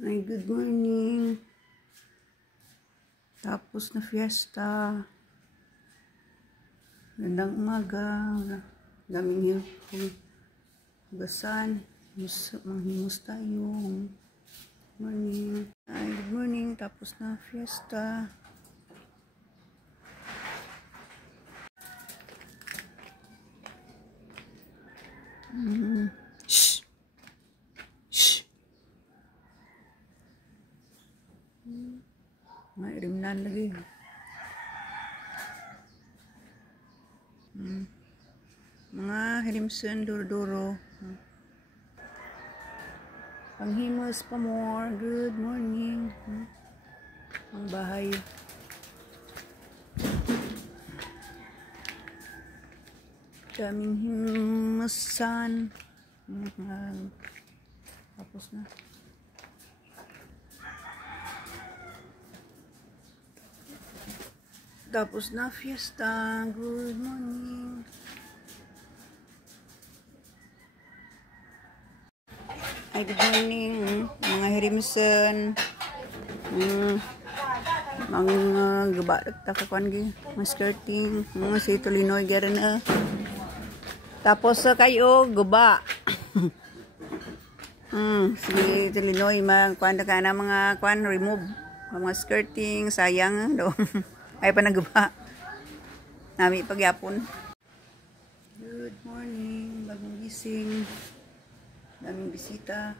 Ay, good morning. Tapos na fiesta. Gandang umaga. Daming hugasan. Manghimus tayo. Good morning. Ay, good morning. Tapos na fiesta. Shh. Shh. Mairimnan lagi. Mga hirimsan duro-duro. Panghimas pa more. Good morning. Ang bahay. Daming himasan. Tapos na. Tapos na fiesta. Good morning. Ay, good morning. Mga hirimsan. Mga gabak takakuan gi. Mga skirting. Mga si Tulinoy gara na. Tapos kayo guba. Si Tulinoy kuan ka na mga kuan remove. Mga skirting sayang do. Ay pa nagba. Nami pagyapon. Good morning, bagong gising. Daming bisita.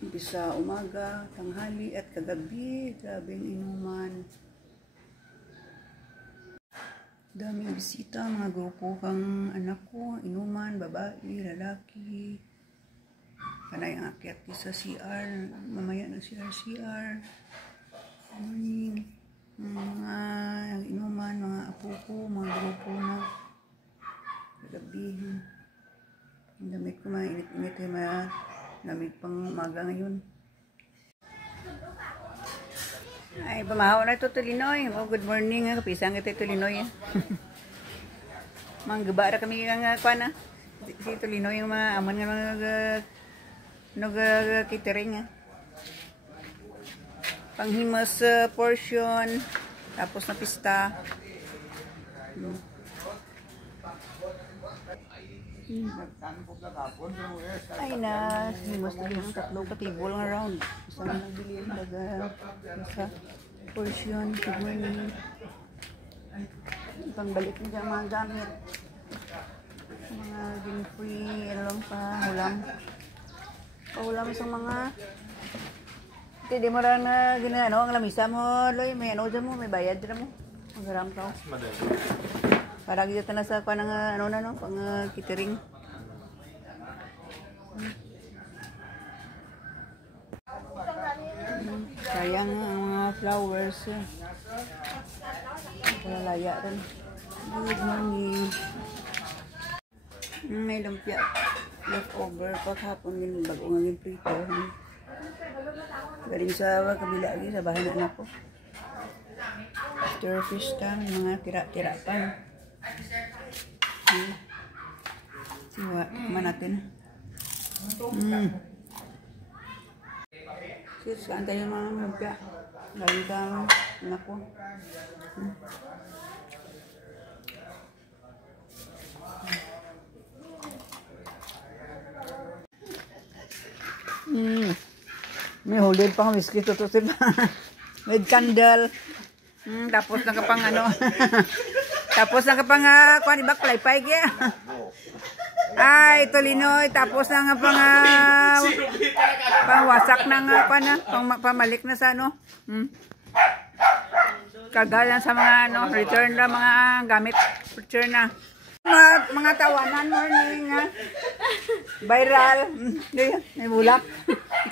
Umpisa umaga, tanghali at kagabi. Grabing inuman. Daming bisita, mga grupo kang anak ko, inuman, babae, lalaki. Panay ang akyat sa CR. Mamaya na CR. Morning. Mga inuman, mga apo ko, mga grupo na gabi. Ang damit ko mainit-init ay lamig pang umaga ngayon. Ay, pamahaw na ito Tulinoy. Oh, good morning. Kapisang ito Tulinoy. Manggaba na kami ang kuana. Si Tulinoy yung mga aman nga mga catering. Panghimas portion, tapos na pista. Ay na, himas na yung tatlong katibol nga round. Basta na nagbili yung sa portion. Good morning. Pangbalik na dyan mga gamit. Mga din-free, alam pa, hulam. Pahulam sa mga di mo rin na ginano, ang lamisa mo, Loy, may ano dyan mo, may bayad dyan mo. Magaram ka. Para kita na sa panang ano na, no, pang catering. Sayang ang mga flowers. Palalaya rin. Good morning. May lumpia. Leftover paghapon yun, bago nga yung prito. Galing sa kabila lagi sa bahay na anak ko. Stir fish ka, mga tira-tira pa. Siwa, man natin. Sis, kaan tayo mga lumpia. Galing sa anak ko. May hulid pang whiskey tutusip. With candle. Tapos nakapang ano. Tapos nakapang kuan ibak playpay kaya. Ay, Tulinoy. Tapos nakapang pangwasak ng kuan na. Pamalik na sa ano. Kagalan sa mga ano. Return na mga gamit. Return na. Mga tawanan morning ha. Viral. May bulak.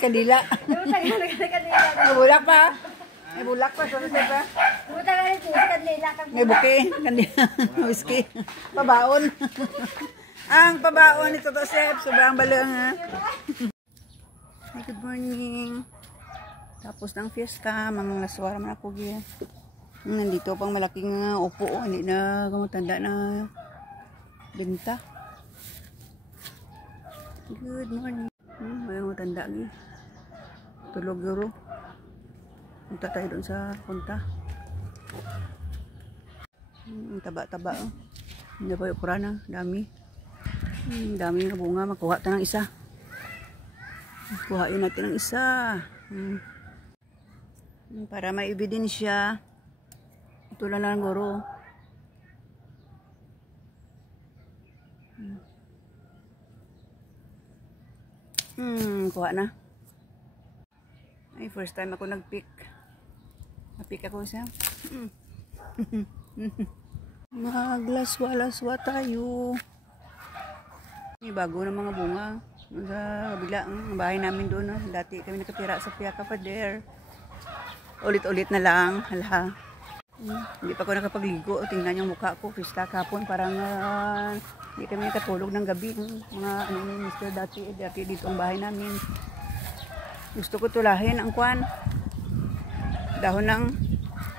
Kandila. May bulak pa. May bulak pa. May buke. Kandila. Whiskey. Pabaon. Ang pabaon ito to Sep. Sobrang balang ha. Hi, good morning. Tapos ng fiesta. Mga laswara man ako. Nandito pang malaking upo. Hindi na kumutanda na benta. Good morning. Walang matanda ni. Tulog yuro. Punta tayo doon sa punta. Taba-taba. Hindi pa yung kurana. Dami. Dami na bunga. Makuha tayo ng isa. Kuhain natin ng isa. Para may ebidensya. Ito lang guro. Kuha na. Ay, first time ako nag-pick. Nag-pick ako isa. Maglaswa-laswa tayo. May bago na mga bunga. Sa kabila, ang bahay namin doon. Dati kami nakatira sa Piaka Pader. Ulit-ulit na lang. Hala. Hindi pa ako nakapagligo. Tingnan yung mukha ko. Pista kapon. Parang hindi kami nakatulog ng gabi. Mga ano ni Mr. Dati dito ang bahay namin. Gusto ko tulahin ang kwan. Dahon ng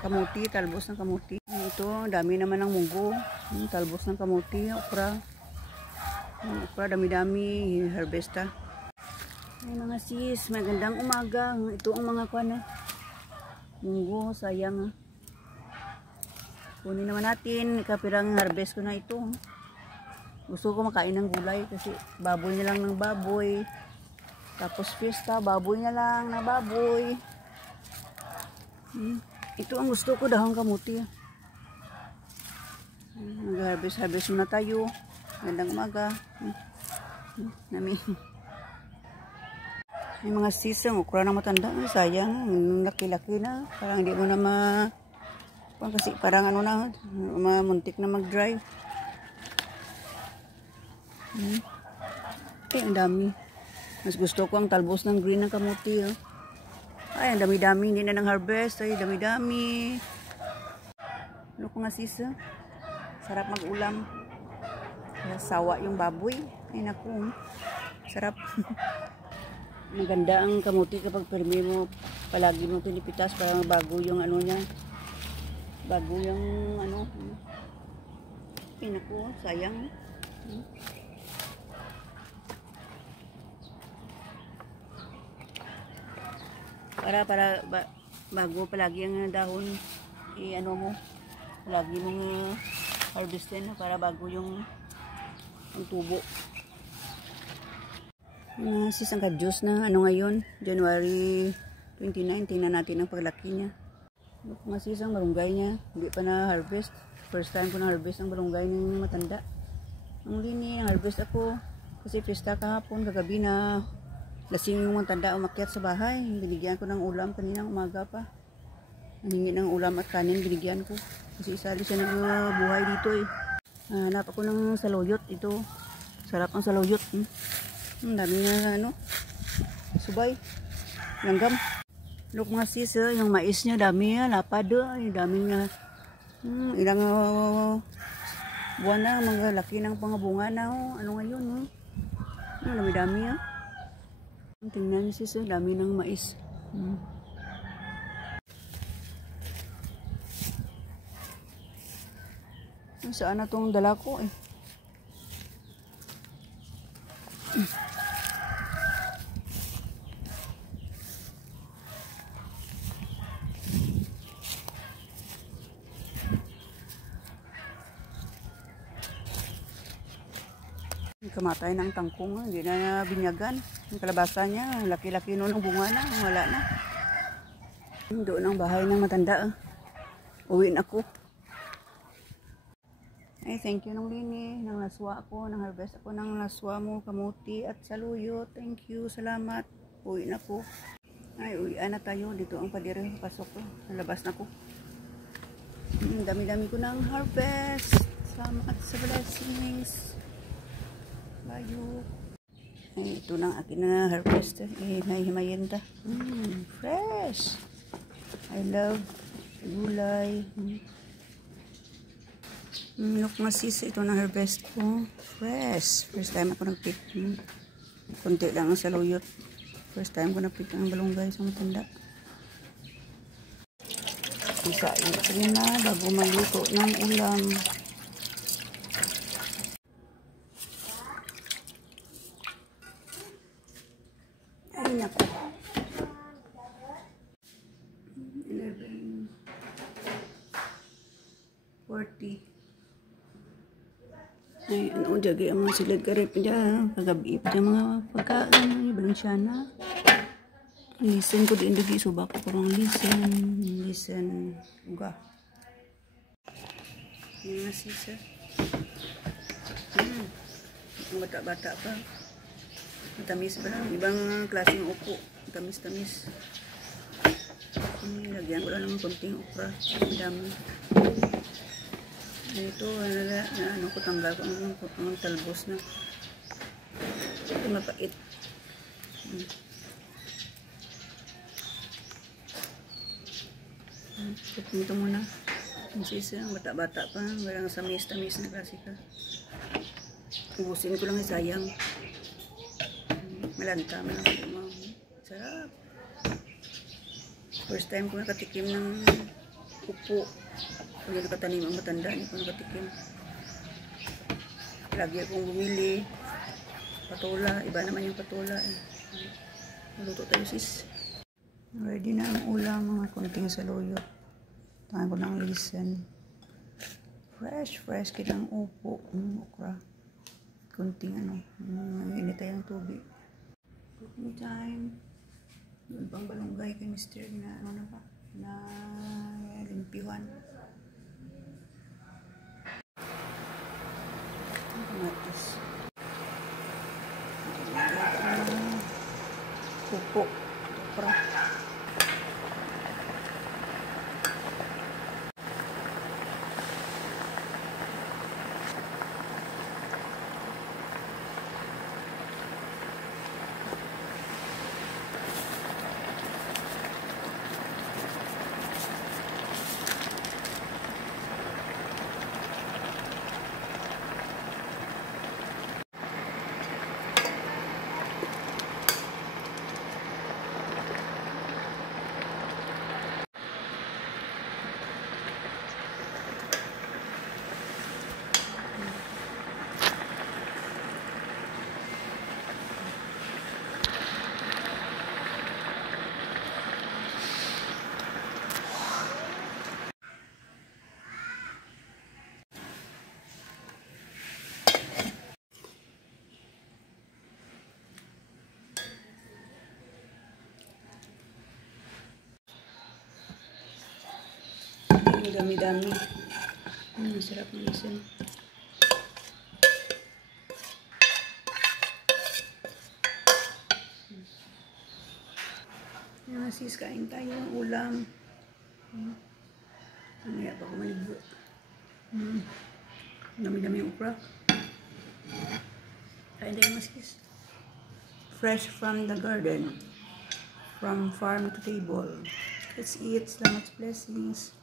kamuti. Talbos ng kamuti. Ito, dami naman ng munggo. Talbos ng kamuti. Okra. Okra, dami-dami. Harvesta. Ay mga sis, magandang umaga. Ito ang mga kwan. Munggo, sayang. Kunin naman natin. Kapirang harvest ko na ito. Gusto ko makain ng gulay kasi baboy na lang ng baboy. Tapos fiesta, baboy na lang na baboy. Ito ang gusto ko, dahong kamuti. Nag-harvest muna tayo. Gandang umaga. Nami. Yung mga sisang, ukra na matanda. Sayang, laki-laki na. Parang hindi mo na kasi parang ano na, muntik na mag-dry. Ang dami. Mas gusto ko ang talbos ng green ng kamuti. Ay, ang dami-dami. Hindi na nang harvest. Ay, dami-dami. Ano ko nga sisa? Sarap mag-ulam. Sawa yung baboy. Ay, naku. Sarap. Maganda ang kamuti kapag permi mo. Palagi mo pinipitas para bago yung ano niya. Bago yung ano. Ay, naku. Sayang. Bago palagi ang dahon ano mo, palagi mong harvestin para bago yung ang tubo. Sisang ka-juice na ano ngayon, January 29, tingnan natin ang paglaki niya. Mga sisang barunggay niya, hindi pa na harvest. First time ko na harvest ang barunggay ng matanda. Ang lini, harvest ako kasi pista kahapon, kagabi na lasing yung matanda umakyat sa bahay. Binigyan ko ng ulam kaninang umaga pa. Nahingi ng ulam at kanin, binigyan ko. Kasi isali siya nagbuhay dito eh. Hanap ako ng saluyot. Ito, sarap ang saluyot. Ang dami na ano, subay, langgam. Look mga sis, yung mais niya, dami yan, lapad. Dami na, ilang buwan na, mga laki ng pangabunga na. Ano ngayon? Dami-dami yan. Tingnan niyo sis, dami ng mais. Saan na itong dala ko eh? Kamatay ng tangkong, hindi na binyagan. Yung kalabasa niya, laki-laki noon ang bunga na, wala na. Doon ang bahay ng matanda. Uwi na ako. Ay, thank you ng lini, ng laswa ako, ng harvest ako ng laswa mo, kamuti at saluyot. Thank you, salamat. Uwi na ako. Ay, uwian na tayo. Dito ang padire, pasok ko. Nalabas na ako. Dami-dami ko ng harvest. Salamat sa blessings. Bayo. Ay, ito lang akin na harvest. Himayin ta. Fresh. I love gulay. Look mga sis, ito na harvest ko. Fresh. First time ako nag-pick. Kunti lang ang saluyot. First time ko nag-pick ang balunggay sa matanda. Isain ko na bago maluto ng ulam. Ay, Ay, naku. 11:40. Ay, ano, jagi ang mga silid karip niya. Kagabi pa mga pagkaan. Balansyana. Listen ko din dagi. Subak ko parang listen. Uga. Yung nasisa. Ang bata-bata pa. Matamis ba lang? Ibang klaseng upo. Tamis-tamis. Lagyan ko lang ng konting okra. Ang dami. Ito, ano ko, tanggal ko ang talbos na. Ito mapait. Ito muna. Ang sisa, ang bata-bata pa. Walang samis-tamis na klase ka. Ubusin ko lang yung sayang. Malanta, malang. Sarap. First time ko nakatikim ng upo. Kung yung nakatanim ang matanda, hindi ko nakatikim. Lagi akong bumili. Patola, iba naman yung patola. Maluto tayo sis. Ready na ang ulam, mga konting saluyo. Tangan ko ng lisen. Fresh kitang upo. Okra. Konting ano, init tayong tubig. Cooking time. Doon pang balunggay kay Mr. na ano na pa, na limpiwan. Kamatis. Upo. Okra. Dami-dami. Masarap ng lisen. Sis, kain tayo ng ulam. Mamaya pa ko maligo. Dami-dami yung okra. Kain tayo sis. Fresh from the garden. From farm to table. Let's eat. Salamat, blessings.